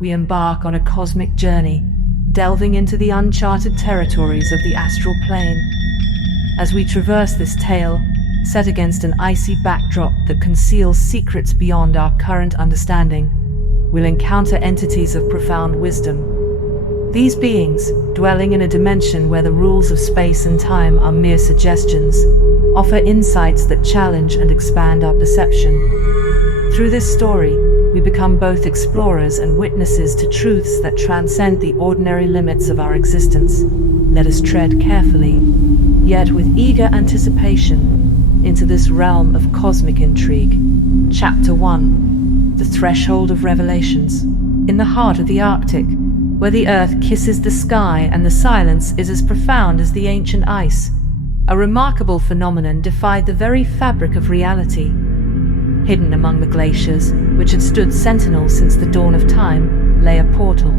We embark on a cosmic journey, delving into the uncharted territories of the astral plane. As we traverse this tale, set against an icy backdrop that conceals secrets beyond our current understanding, we'll encounter entities of profound wisdom. These beings, dwelling in a dimension where the rules of space and time are mere suggestions, offer insights that challenge and expand our perception. Through this story, we become both explorers and witnesses to truths that transcend the ordinary limits of our existence. Let us tread carefully, yet with eager anticipation, into this realm of cosmic intrigue. Chapter 1: The Threshold of Revelations. In the heart of the Arctic, where the earth kisses the sky and the silence is as profound as the ancient ice, a remarkable phenomenon defied the very fabric of reality. Hidden among the glaciers, which had stood sentinel since the dawn of time, lay a portal.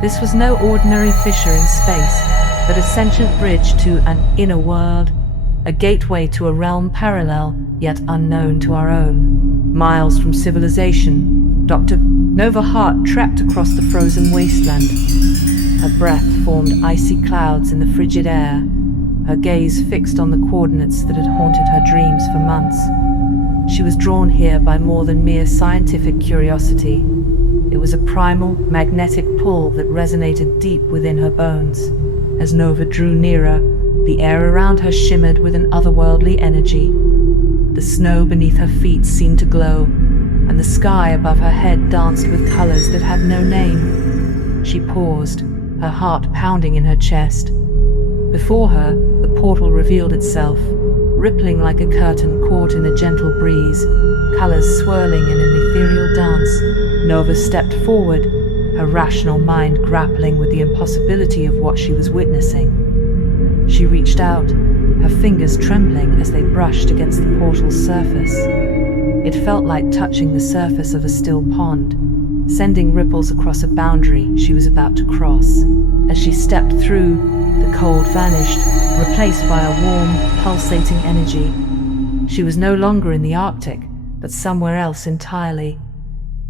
This was no ordinary fissure in space, but a sentient bridge to an inner world, a gateway to a realm parallel, yet unknown to our own. Miles from civilization, Dr. Nova Hart trekked across the frozen wasteland. Her breath formed icy clouds in the frigid air, her gaze fixed on the coordinates that had haunted her dreams for months. She was drawn here by more than mere scientific curiosity. It was a primal, magnetic pull that resonated deep within her bones. As Nova drew nearer, the air around her shimmered with an otherworldly energy. The snow beneath her feet seemed to glow, and the sky above her head danced with colors that had no name. She paused, her heart pounding in her chest. Before her, the portal revealed itself, rippling like a curtain caught in a gentle breeze, colors swirling in an ethereal dance. Nova stepped forward, her rational mind grappling with the impossibility of what she was witnessing. She reached out, her fingers trembling as they brushed against the portal's surface. It felt like touching the surface of a still pond, sending ripples across a boundary she was about to cross. As she stepped through, the cold vanished, replaced by a warm, pulsating energy. She was no longer in the Arctic, but somewhere else entirely.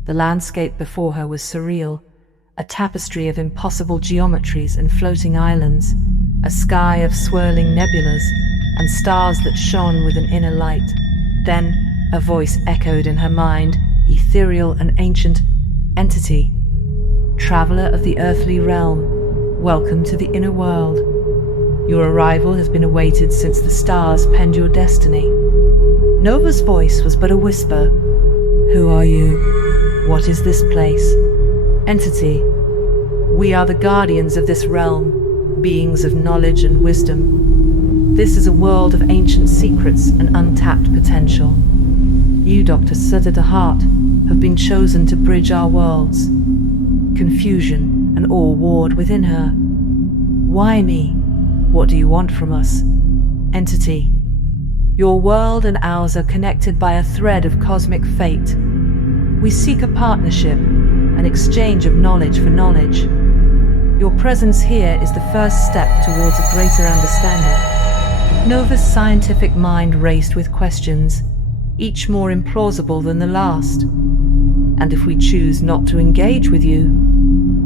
The landscape before her was surreal, a tapestry of impossible geometries and floating islands, a sky of swirling nebulas, and stars that shone with an inner light. Then, a voice echoed in her mind, ethereal and ancient. Entity, traveler of the earthly realm, welcome to the inner world. Your arrival has been awaited since the stars penned your destiny. Nova's voice was but a whisper. Who are you? What is this place? Entity, we are the guardians of this realm, beings of knowledge and wisdom. This is a world of ancient secrets and untapped potential. You, Dr. Nova Hart, have been chosen to bridge our worlds. Confusion and awe warred within her. Why me? What do you want from us? Entity, your world and ours are connected by a thread of cosmic fate. We seek a partnership, an exchange of knowledge for knowledge. Your presence here is the first step towards a greater understanding. Nova's scientific mind raced with questions, each more implausible than the last. And if we choose not to engage with you,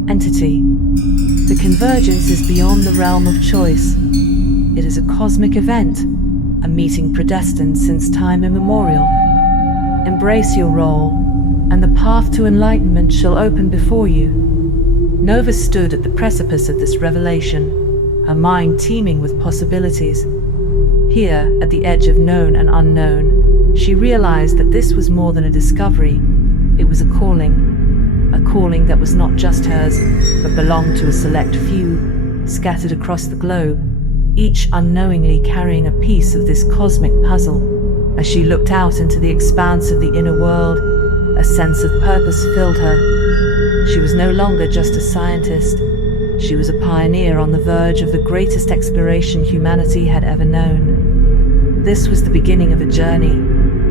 Entity, the convergence is beyond the realm of choice. It is a cosmic event, a meeting predestined since time immemorial. Embrace your role, and the path to enlightenment shall open before you. Nova stood at the precipice of this revelation, her mind teeming with possibilities. Here, at the edge of known and unknown, she realized that this was more than a discovery. It was a calling that was not just hers, but belonged to a select few, scattered across the globe, each unknowingly carrying a piece of this cosmic puzzle. As she looked out into the expanse of the inner world, a sense of purpose filled her. She was no longer just a scientist. She was a pioneer on the verge of the greatest exploration humanity had ever known. This was the beginning of a journey,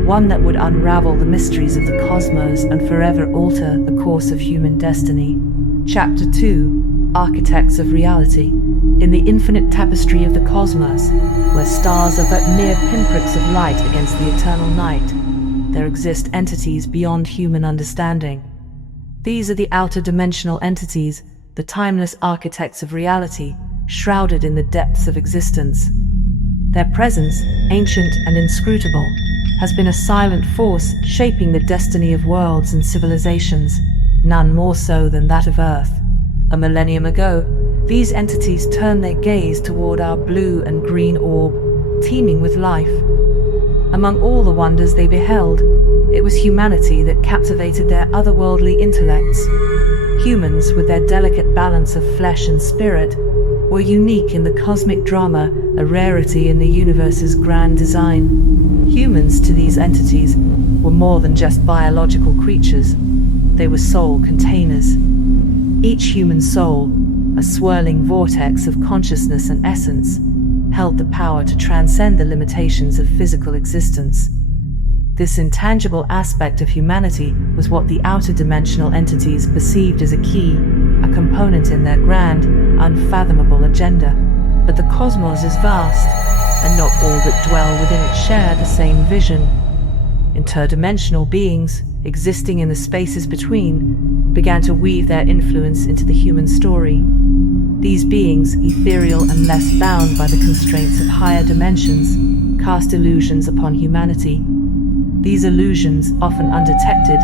one that would unravel the mysteries of the cosmos and forever alter the course of human destiny. Chapter 2: Architects of Reality. In the infinite tapestry of the cosmos, where stars are but mere pinpricks of light against the eternal night, there exist entities beyond human understanding. These are the outer dimensional entities, the timeless architects of reality, shrouded in the depths of existence. Their presence, ancient and inscrutable, has been a silent force shaping the destiny of worlds and civilizations, none more so than that of Earth. A millennium ago, these entities turned their gaze toward our blue and green orb, teeming with life. Among all the wonders they beheld, it was humanity that captivated their otherworldly intellects. Humans, with their delicate balance of flesh and spirit, were unique in the cosmic drama, a rarity in the universe's grand design. Humans, to these entities, were more than just biological creatures. They were soul containers. Each human soul, a swirling vortex of consciousness and essence, held the power to transcend the limitations of physical existence. This intangible aspect of humanity was what the outer dimensional entities perceived as a key, a component in their grand, unfathomable agenda. But the cosmos is vast, and not all that dwell within it share the same vision. Interdimensional beings, existing in the spaces between, began to weave their influence into the human story. These beings, ethereal and less bound by the constraints of higher dimensions, cast illusions upon humanity. These illusions, often undetected,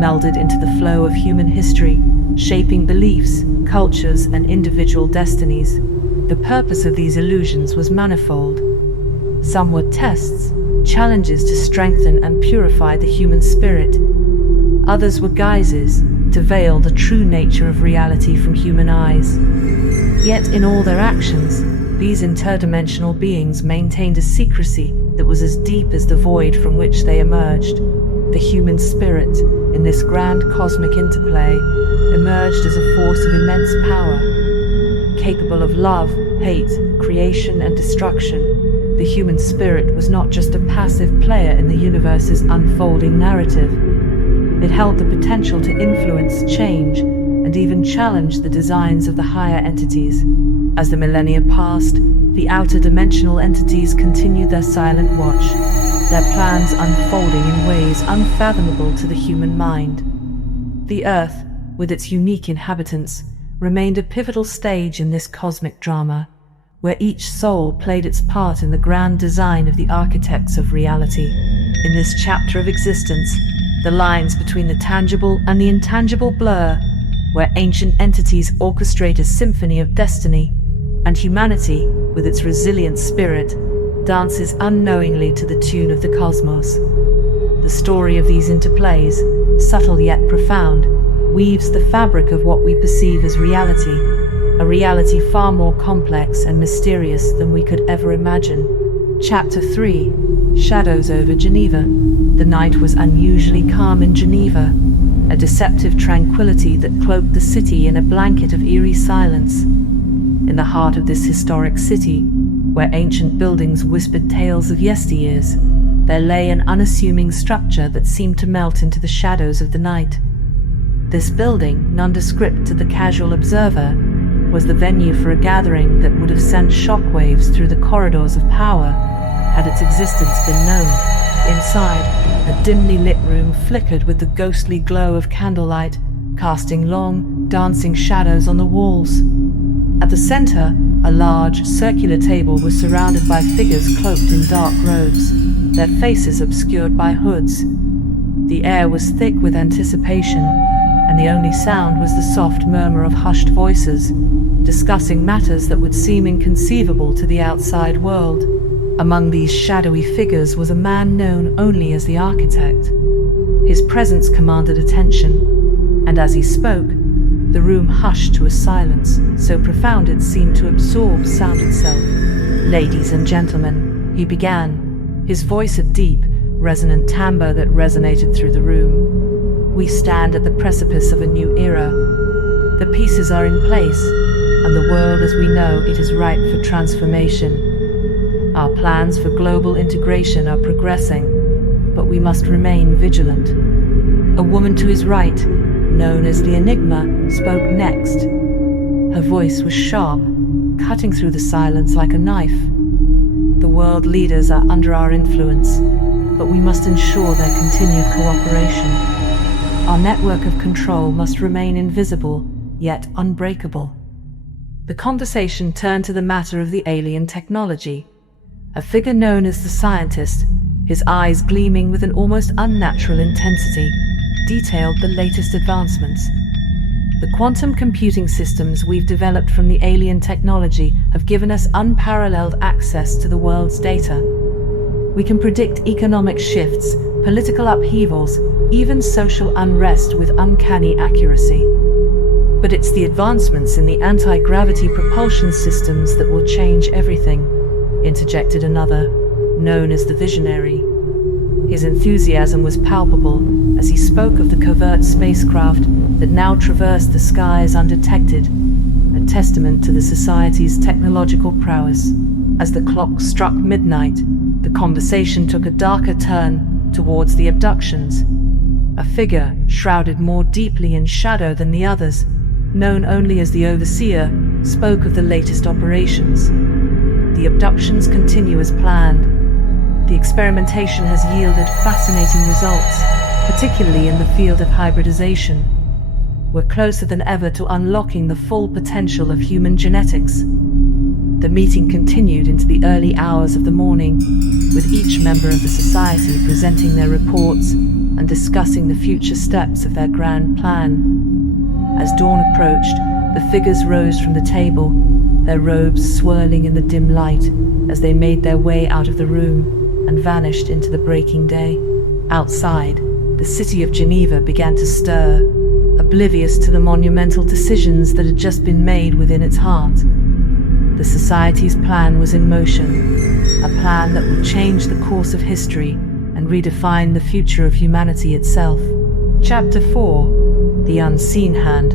melded into the flow of human history, shaping beliefs, cultures, and individual destinies. The purpose of these illusions was manifold. Some were tests, challenges to strengthen and purify the human spirit. Others were guises, to veil the true nature of reality from human eyes. Yet in all their actions, these interdimensional beings maintained a secrecy that was as deep as the void from which they emerged. The human spirit, in this grand cosmic interplay, emerged as a force of immense power. Capable of love, hate, creation, and destruction, the human spirit was not just a passive player in the universe's unfolding narrative. It held the potential to influence, change, and even challenge the designs of the higher entities. As the millennia passed, the outer dimensional entities continued their silent watch, their plans unfolding in ways unfathomable to the human mind. The Earth, with its unique inhabitants, remained a pivotal stage in this cosmic drama, where each soul played its part in the grand design of the architects of reality. In this chapter of existence, the lines between the tangible and the intangible blur, where ancient entities orchestrate a symphony of destiny, and humanity, with its resilient spirit, dances unknowingly to the tune of the cosmos. The story of these interplays, subtle yet profound, weaves the fabric of what we perceive as reality, a reality far more complex and mysterious than we could ever imagine. Chapter 3: Shadows over Geneva. The night was unusually calm in Geneva, a deceptive tranquility that cloaked the city in a blanket of eerie silence. In the heart of this historic city, where ancient buildings whispered tales of yesteryears, there lay an unassuming structure that seemed to melt into the shadows of the night. This building, nondescript to the casual observer, was the venue for a gathering that would have sent shockwaves through the corridors of power had its existence been known. Inside, a dimly lit room flickered with the ghostly glow of candlelight, casting long, dancing shadows on the walls. At the center, a large, circular table was surrounded by figures cloaked in dark robes, their faces obscured by hoods. The air was thick with anticipation, and the only sound was the soft murmur of hushed voices, discussing matters that would seem inconceivable to the outside world. Among these shadowy figures was a man known only as the architect. His presence commanded attention, and as he spoke, the room hushed to a silence so profound it seemed to absorb sound itself. "Ladies and gentlemen," he began, his voice a deep, resonant timbre that resonated through the room. "We stand at the precipice of a new era. The pieces are in place, and the world as we know it is ripe for transformation. Our plans for global integration are progressing, but we must remain vigilant." A woman to his right, known as the Enigma, spoke next. Her voice was sharp, cutting through the silence like a knife. "The world leaders are under our influence, but we must ensure their continued cooperation. Our network of control must remain invisible, yet unbreakable. The conversation turned to the matter of the alien technology. A figure known as the scientist, his eyes gleaming with an almost unnatural intensity, detailed the latest advancements. The quantum computing systems we've developed from the alien technology have given us unparalleled access to the world's data. We can predict economic shifts, political upheavals, even social unrest with uncanny accuracy. But it's the advancements in the anti-gravity propulsion systems that will change everything, interjected another, known as the Visionary. His enthusiasm was palpable as he spoke of the covert spacecraft that now traversed the skies undetected, a testament to the Society's technological prowess. As the clock struck midnight, the conversation took a darker turn towards the abductions. A figure, shrouded more deeply in shadow than the others, known only as the Overseer, spoke of the latest operations. The abductions continue as planned. The experimentation has yielded fascinating results, particularly in the field of hybridization. We're closer than ever to unlocking the full potential of human genetics. The meeting continued into the early hours of the morning, with each member of the Society presenting their reports and discussing the future steps of their grand plan. As dawn approached, the figures rose from the table, their robes swirling in the dim light as they made their way out of the room and vanished into the breaking day. Outside, the city of Geneva began to stir, oblivious to the monumental decisions that had just been made within its heart. The Society's plan was in motion, a plan that would change the course of history and redefine the future of humanity itself. Chapter 4: The Unseen Hand.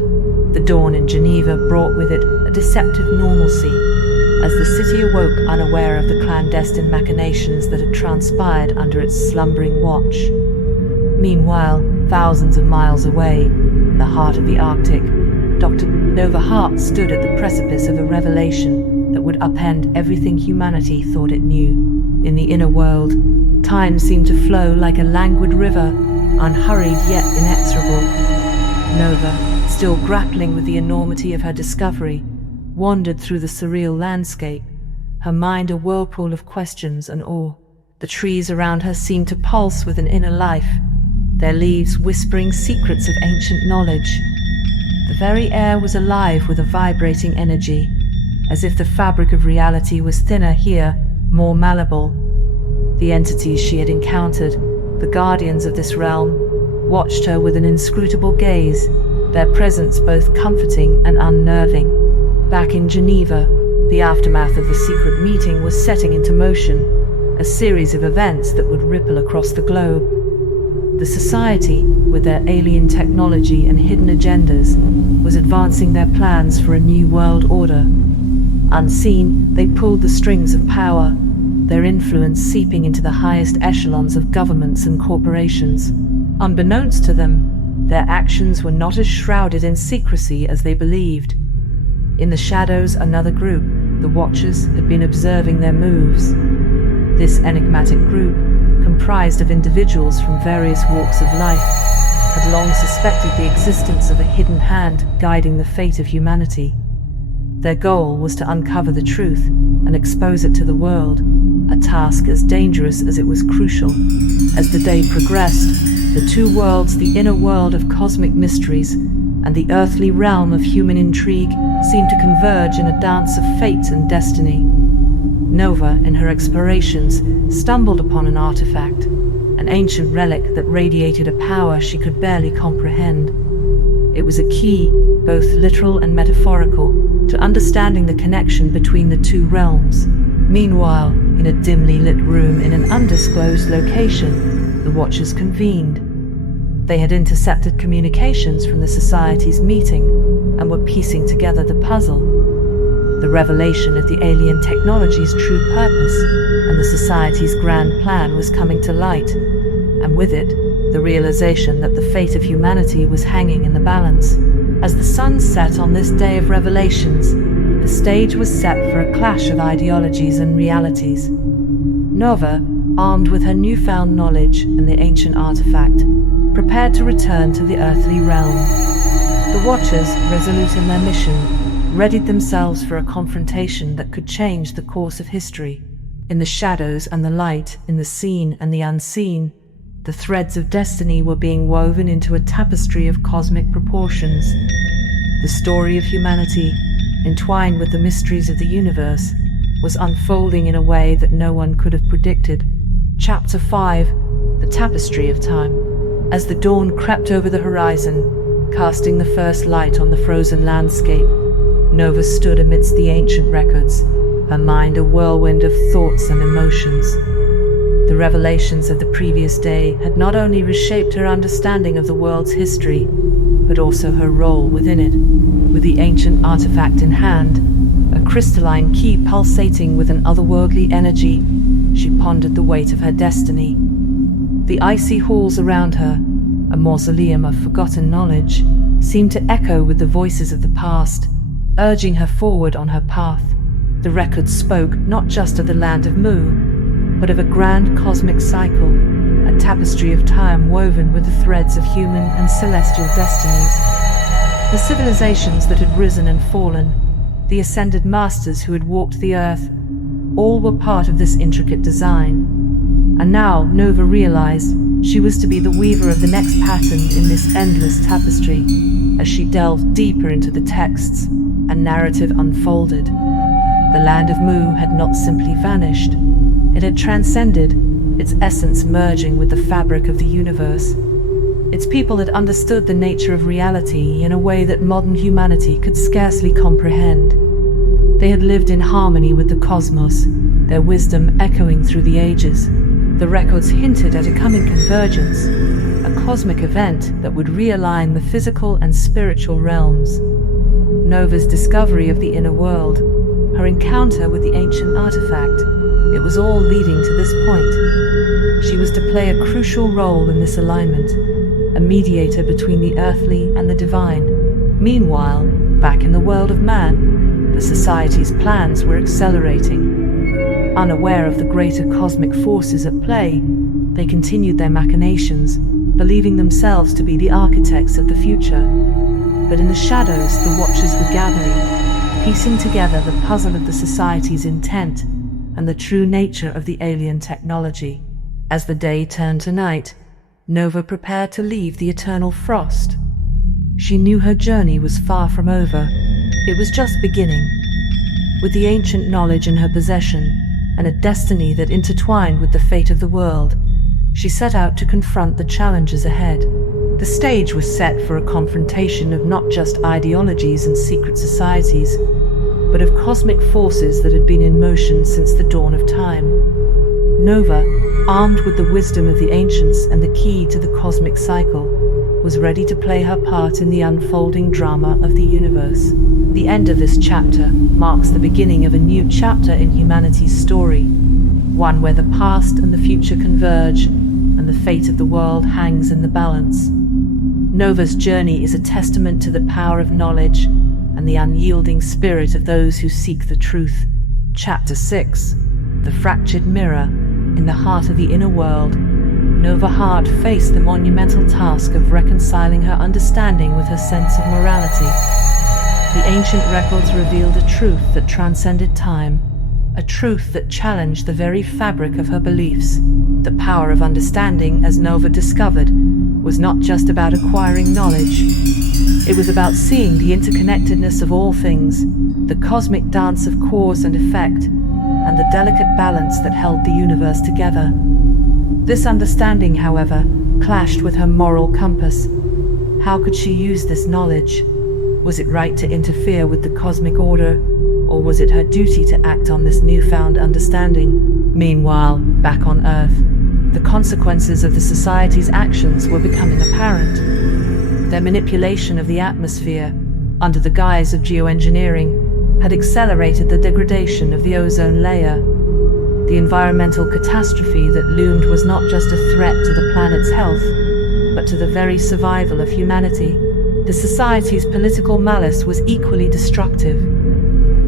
The dawn in Geneva brought with it a deceptive normalcy, as the city awoke unaware of the clandestine machinations that had transpired under its slumbering watch. Meanwhile, thousands of miles away, in the heart of the Arctic, Dr. Nova Hart stood at the precipice of a revelation that would upend everything humanity thought it knew. In the inner world, time seemed to flow like a languid river, unhurried yet inexorable. Nova, still grappling with the enormity of her discovery, wandered through the surreal landscape, her mind a whirlpool of questions and awe. The trees around her seemed to pulse with an inner life, their leaves whispering secrets of ancient knowledge. The very air was alive with a vibrating energy, as if the fabric of reality was thinner here, more malleable. The entities she had encountered, the guardians of this realm, watched her with an inscrutable gaze, their presence both comforting and unnerving. Back in Geneva, the aftermath of the secret meeting was setting into motion, a series of events that would ripple across the globe. The Society, with their alien technology and hidden agendas, was advancing their plans for a new world order. Unseen, they pulled the strings of power, their influence seeping into the highest echelons of governments and corporations. Unbeknownst to them, their actions were not as shrouded in secrecy as they believed. In the shadows, another group, the Watchers, had been observing their moves. This enigmatic group, comprised of individuals from various walks of life, had long suspected the existence of a hidden hand guiding the fate of humanity. Their goal was to uncover the truth and expose it to the world, a task as dangerous as it was crucial. As the day progressed, the two worlds, the inner world of cosmic mysteries and the earthly realm of human intrigue, seemed to converge in a dance of fate and destiny. Nova, in her explorations, stumbled upon an artifact, an ancient relic that radiated a power she could barely comprehend. It was a key, both literal and metaphorical, to understanding the connection between the two realms. Meanwhile, in a dimly lit room in an undisclosed location, the Watchers convened. They had intercepted communications from the Society's meeting and were piecing together the puzzle. The revelation of the alien technology's true purpose and the Society's grand plan was coming to light, and with it, the realization that the fate of humanity was hanging in the balance. As the sun set on this day of revelations, the stage was set for a clash of ideologies and realities. Nova, armed with her newfound knowledge and the ancient artifact, prepared to return to the earthly realm. The Watchers, resolute in their mission, readied themselves for a confrontation that could change the course of history. In the shadows and the light, in the seen and the unseen, the threads of destiny were being woven into a tapestry of cosmic proportions. The story of humanity, entwined with the mysteries of the universe, was unfolding in a way that no one could have predicted. Chapter 5: The Tapestry of Time. As the dawn crept over the horizon, casting the first light on the frozen landscape, Nova stood amidst the ancient records, her mind a whirlwind of thoughts and emotions. The revelations of the previous day had not only reshaped her understanding of the world's history, but also her role within it. With the ancient artifact in hand, a crystalline key pulsating with an otherworldly energy, she pondered the weight of her destiny. The icy halls around her, a mausoleum of forgotten knowledge, seemed to echo with the voices of the past, urging her forward on her path. The records spoke not just of the land of Mu, but of a grand cosmic cycle, a tapestry of time woven with the threads of human and celestial destinies. The civilizations that had risen and fallen, the ascended masters who had walked the earth, all were part of this intricate design. And now Nova realized she was to be the weaver of the next pattern in this endless tapestry. As she delved deeper into the texts, a narrative unfolded. The land of Mu had not simply vanished. It had transcended, its essence merging with the fabric of the universe. Its people had understood the nature of reality in a way that modern humanity could scarcely comprehend. They had lived in harmony with the cosmos, their wisdom echoing through the ages. The records hinted at a coming convergence, a cosmic event that would realign the physical and spiritual realms. Nova's discovery of the inner world, her encounter with the ancient artifact, it was all leading to this point. She was to play a crucial role in this alignment, a mediator between the earthly and the divine. Meanwhile, back in the world of man, the Society's plans were accelerating. Unaware of the greater cosmic forces at play, they continued their machinations, believing themselves to be the architects of the future. But in the shadows, the Watchers were gathering, piecing together the puzzle of the Society's intent and the true nature of the alien technology. As the day turned to night, Nova prepared to leave the eternal frost. She knew her journey was far from over. It was just beginning. With the ancient knowledge in her possession and a destiny that intertwined with the fate of the world, she set out to confront the challenges ahead. The stage was set for a confrontation of not just ideologies and secret societies, but of cosmic forces that had been in motion since the dawn of time. Nova, armed with the wisdom of the ancients and the key to the cosmic cycle, was ready to play her part in the unfolding drama of the universe. The end of this chapter marks the beginning of a new chapter in humanity's story, one where the past and the future converge, and the fate of the world hangs in the balance. Nova's journey is a testament to the power of knowledge and the unyielding spirit of those who seek the truth. Chapter 6: The Fractured Mirror. In the heart of the inner world, Nova Hart faced the monumental task of reconciling her understanding with her sense of morality. The ancient records revealed a truth that transcended time, a truth that challenged the very fabric of her beliefs. The power of understanding, as Nova discovered, was not just about acquiring knowledge. It was about seeing the interconnectedness of all things, the cosmic dance of cause and effect, and the delicate balance that held the universe together. This understanding, however, clashed with her moral compass. How could she use this knowledge? Was it right to interfere with the cosmic order, or was it her duty to act on this newfound understanding? Meanwhile, back on Earth, the consequences of the Society's actions were becoming apparent. Their manipulation of the atmosphere, under the guise of geoengineering, had accelerated the degradation of the ozone layer. The environmental catastrophe that loomed was not just a threat to the planet's health, but to the very survival of humanity. The Society's political malice was equally destructive.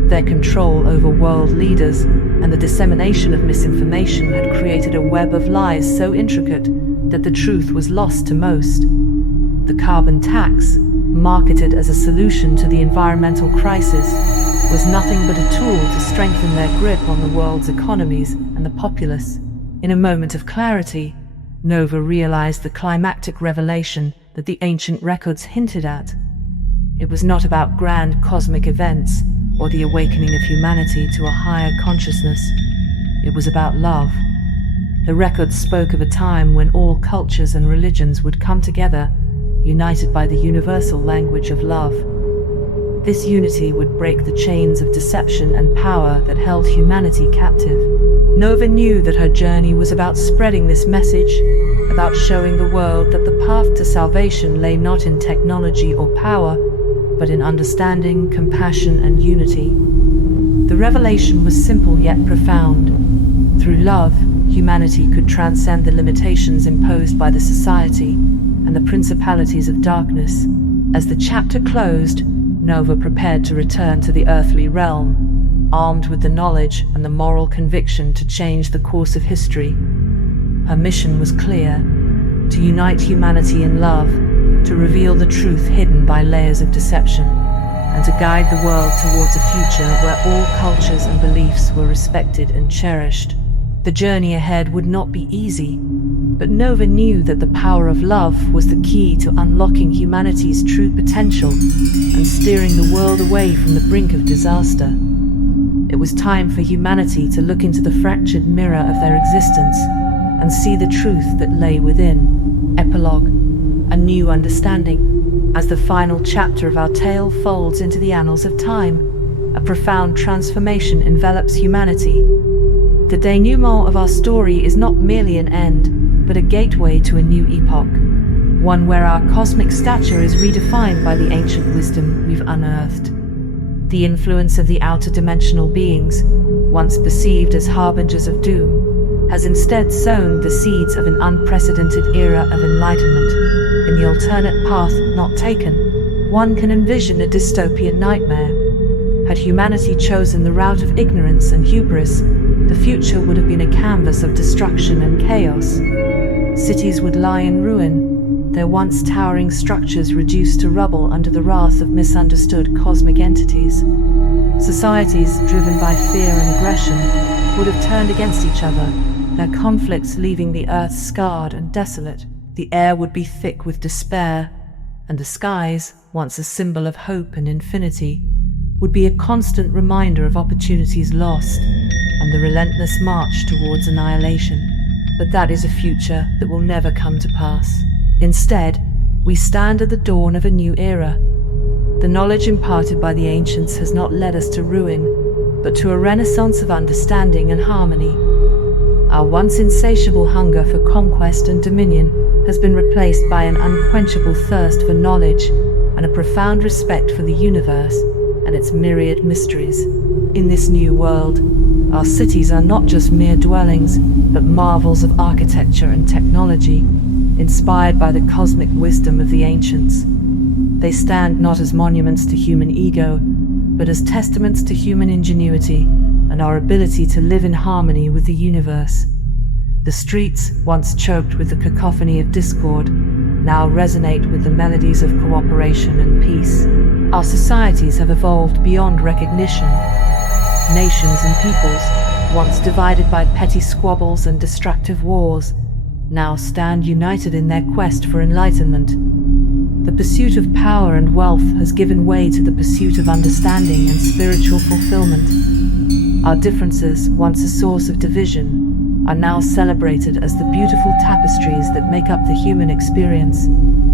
Their control over world leaders and the dissemination of misinformation had created a web of lies so intricate that the truth was lost to most. The carbon tax, marketed as a solution to the environmental crisis, was nothing but a tool to strengthen their grip on the world's economies and the populace. In a moment of clarity, Nova realized the climactic revelation that the ancient records hinted at. It was not about grand cosmic events or the awakening of humanity to a higher consciousness. It was about love. The records spoke of a time when all cultures and religions would come together, united by the universal language of love. This unity would break the chains of deception and power that held humanity captive. Nova knew that her journey was about spreading this message, about showing the world that the path to salvation lay not in technology or power, but in understanding, compassion, and unity. The revelation was simple yet profound. Through love, humanity could transcend the limitations imposed by the society and the principalities of darkness. As the chapter closed, Nova prepared to return to the earthly realm, armed with the knowledge and the moral conviction to change the course of history. Her mission was clear: to unite humanity in love, to reveal the truth hidden by layers of deception, and to guide the world towards a future where all cultures and beliefs were respected and cherished. The journey ahead would not be easy, but Nova knew that the power of love was the key to unlocking humanity's true potential and steering the world away from the brink of disaster. It was time for humanity to look into the fractured mirror of their existence and see the truth that lay within. Epilogue, a new understanding. As the final chapter of our tale folds into the annals of time, a profound transformation envelops humanity. The denouement of our story is not merely an end, but a gateway to a new epoch, one where our cosmic stature is redefined by the ancient wisdom we've unearthed. The influence of the outer dimensional beings, once perceived as harbingers of doom, has instead sown the seeds of an unprecedented era of enlightenment. In the alternate path not taken, one can envision a dystopian nightmare. Had humanity chosen the route of ignorance and hubris, the future would have been a canvas of destruction and chaos. Cities would lie in ruin, their once towering structures reduced to rubble under the wrath of misunderstood cosmic entities. Societies driven by fear and aggression would have turned against each other, their conflicts leaving the earth scarred and desolate. The air would be thick with despair, and the skies, once a symbol of hope and infinity, would be a constant reminder of opportunities lost and the relentless march towards annihilation. But that is a future that will never come to pass. Instead, we stand at the dawn of a new era. The knowledge imparted by the ancients has not led us to ruin, but to a renaissance of understanding and harmony. Our once insatiable hunger for conquest and dominion has been replaced by an unquenchable thirst for knowledge and a profound respect for the universe and its myriad mysteries. In this new world, our cities are not just mere dwellings, but marvels of architecture and technology, inspired by the cosmic wisdom of the ancients. They stand not as monuments to human ego, but as testaments to human ingenuity and our ability to live in harmony with the universe. The streets, once choked with the cacophony of discord, now resonate with the melodies of cooperation and peace. Our societies have evolved beyond recognition. Nations and peoples, once divided by petty squabbles and destructive wars, now stand united in their quest for enlightenment. The pursuit of power and wealth has given way to the pursuit of understanding and spiritual fulfillment. Our differences, once a source of division, are now celebrated as the beautiful tapestries that make up the human experience.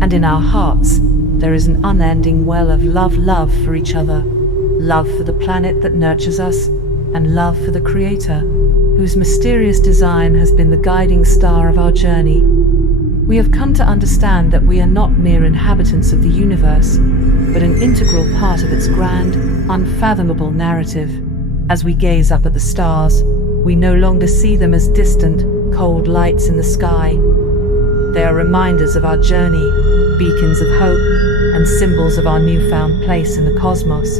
And in our hearts, there is an unending well of love for each other, love for the planet that nurtures us, and love for the Creator, whose mysterious design has been the guiding star of our journey. We have come to understand that we are not mere inhabitants of the universe, but an integral part of its grand, unfathomable narrative. As we gaze up at the stars, we no longer see them as distant, cold lights in the sky. They are reminders of our journey, beacons of hope, and symbols of our newfound place in the cosmos.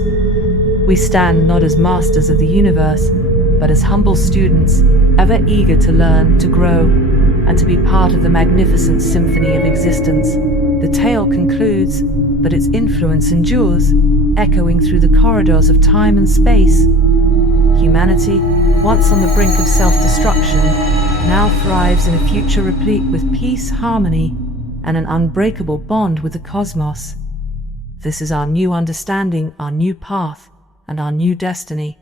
We stand not as masters of the universe, but as humble students, ever eager to learn, to grow, and to be part of the magnificent symphony of existence. The tale concludes, but its influence endures, echoing through the corridors of time and space. Humanity, once on the brink of self-destruction, now thrives in a future replete with peace, harmony, and an unbreakable bond with the cosmos. This is our new understanding, our new path, and our new destiny.